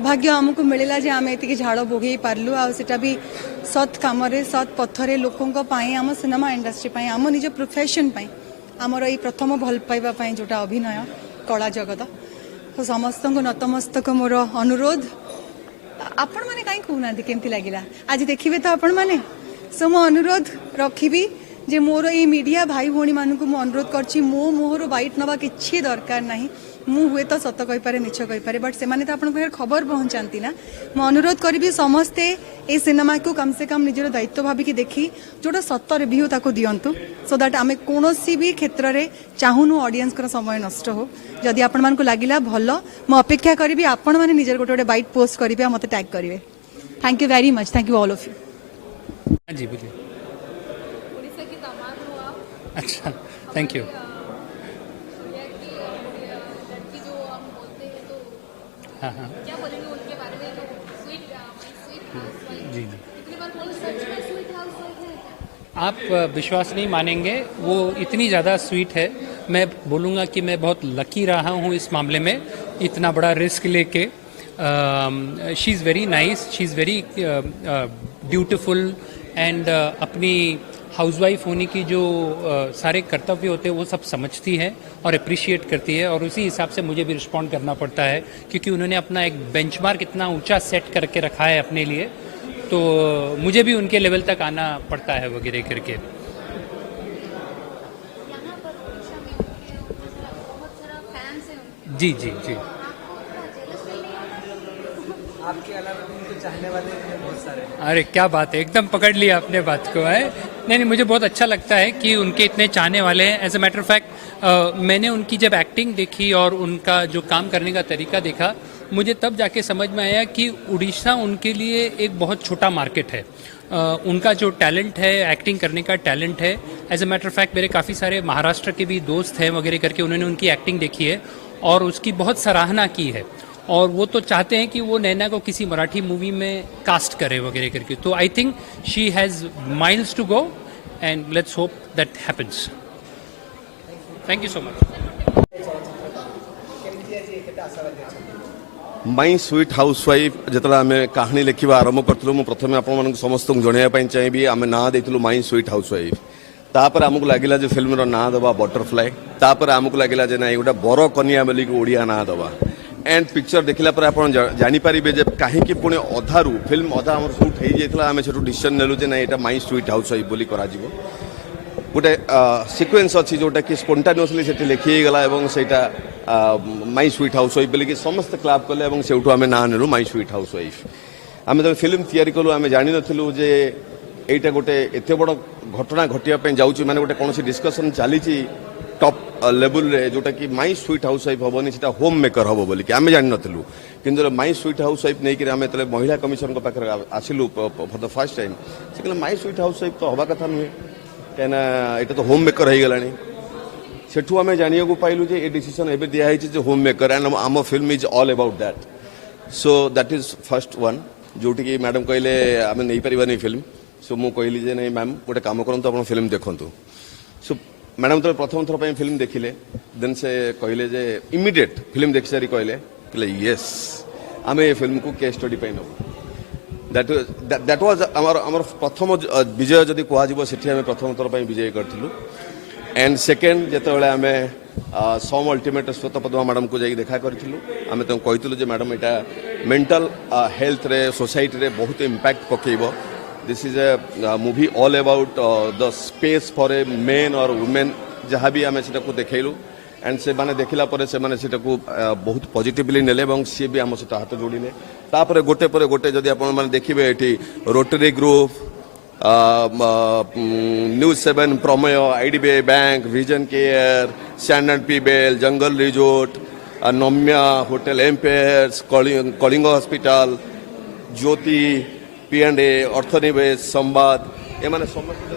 सौभाग्य आमको मिलला जे आम एति झाड़ बोगे पार्लु आटा भी सत कम सत पथरे लोकों आम सिनेमा इंडस्ट्री आम निज प्रोफेशन आमर ये प्रथम भल पाइबा जोटा अभिनय कला जगत तो समस्त नतमस्तक मोर अनुरोध आपण मैंने कहीं कहूना केमती लगिला आज देखिए तो आपण मैंने सो मो अनुरोध रखी जे मोर ये मीडिया भाई भौणी मानक मु अनुरोध करछि मो मोहर बाइट नवा किछि दरकार नाही मु हुए तो सत कहि पारे मिछ कहि पारे बट से माने तो आपण खबर पहुंचाती ना मु अनुरोध करी समस्ते ए सिनेमा को कम से कम निजर दायित्व भाविकी देखी जोटा सत रिव्यू ताको दियंतु सो दैट आमे कोनोसी भी क्षेत्र रे चाहुनु ऑडियंस कर समय नष्ट हो जदि आपण मान को लागिला भलो मु अपेक्षा करी आपण माने निजर गोटे बाइट पोस्ट करिवे मते टैग करिवे thank you very much thank you all of you ji बोलिए अच्छा थैंक यू हाँ हाँ क्या बोलेंगे उनके बारे में जो स्वीट हाउस जी जी स्वीट हाउस आप विश्वास नहीं मानेंगे वो इतनी ज़्यादा स्वीट है मैं बोलूँगा कि मैं बहुत लकी रहा हूँ इस मामले में इतना बड़ा रिस्क लेके she is very nice she is very beautiful and अपनी हाउसवाइफ होने की जो सारे कर्तव्य होते हैं वो सब समझती है और अप्रिशिएट करती है और उसी हिसाब से मुझे भी रिस्पॉन्ड करना पड़ता है क्योंकि उन्होंने अपना एक बेंचमार्क इतना ऊंचा सेट करके रखा है अपने लिए तो मुझे भी उनके लेवल तक आना पड़ता है वगैरह करके। यहाँ पर ओडिशा में बहुत सारा फैंस है उनके जी जी जी आपके अलावा भी उनको चाहने वाले बहुत सारे। अरे क्या बात है एकदम पकड़ लिया आपने बात को है नहीं मुझे बहुत अच्छा लगता है कि उनके इतने चाहने वाले हैं as a matter of fact मैंने उनकी जब एक्टिंग देखी और उनका जो काम करने का तरीका देखा मुझे तब जाके समझ में आया कि उड़ीसा उनके लिए एक बहुत छोटा मार्केट है उनका जो टैलेंट है एक्टिंग करने का टैलेंट है as a matter of fact मेरे काफ़ी सारे महाराष्ट्र के भी दोस्त हैं वगैरह करके उन्होंने उनकी एक्टिंग देखी है और उसकी बहुत सराहना की है और वो तो चाहते हैं कि वो नैना को किसी मराठी मूवी में कास्ट करे वगैरह करके तो I think she has miles to go and let's hope that happens thank you so much. My sweet housewife जिते आम कहानी लिखा आरंभ करूँ प्रथम आप समस्त जनवाई चाहिए आम ना देलु माई स्वीट हाउसवाइफ तापर आमको लगिला जे फिल्म ना दबा बटरफ्लाई तापर आमको लगिला जे ना गोटे बर कनिया बोली ओडिया ना दबा एंड पिक्चर देखला पर आपण जानीपारे जे कहीं पुणे अधारू फिल्म अधा आम सुट हो जाता आम से डिसीजन नेलु जे ना यहाँ माई स्वीट हाउसवाइफ बोली करा गोटे सिक्वेन्स अच्छी जोटा कि स्पोंटानियसली से लिखीगला सेटा माई स्वीट हाउसवाइफ बोलिकी समस्त क्लाप कले से आम ना नेलु माई स्वीट हाउसवाइफ आम जब फिल्म तैयारी कलु आम जानी नथिलु जे एटा गोटे एते बड़ घटना घटिया जाऊँगी माने गोटे कौन डिस्कसन चली टॉप लेवल रे जोटा कि माई स्वीट हाउसवाइफ हेनी से होम मेकर हम बोल कि आम जान नथिलु किंतु माई स्वीट हाउसवाइफ नहीं आम जो महिला कमिशन पाखे आसिलु फॉर द फर्स्ट टाइम से कहले माई स्वीट हाउसवाइफ तो हवा कथा नुहे कहीं यहाँ तो होम मेकर हो गला सेठू आम जाना पाइलु जे डिसीजन एवं दिखाई होम मेकर एंड आम film is all about that so that is first one जोटि कि मैडम कहले आम नहीं पार्बानी फिल्म सो मुझे कहली जे नहीं मैम गोटे कम करूँ आप फिल्म देखूँ सो मैडम तो प्रथम थर पर फिल्म देखिले देन से कहले जे इमिडिएट फिल्म देखि सारी कहले येस आम ये फिल्म को केस स्टडी पे नबू दैट वाज आमर प्रथम विजय जदि कह से प्रथम थर पर विजय करूँ एंड सेकेंड जिते आम सम अल्टीमेट श्वेत पद्मा मैडम को जाकि देखा करूँ आम कहूँ जे मैडम यहाँ मेंटल हेल्थ रे सोसाइटी रे बहुत इम्पैक्ट पकेब this is a movie all about the space for a men और वुमेन जहाँ भी आम से देखलु एंड से माने देखला पर से माने सेटाको बहुत पॉजिटिवली नेले এবং सी भी आम सहित हाथ जोड़िले तापर गोटे पर गोटे जदि आपण माने देखिबे एठी rotary group news 7 Prameya IDBI bank vision care standard pebble jungle resort नम्या hotel empires Kalinga hospital Jyoti P&A अर्थनिवेश संवाद ए माने समस्त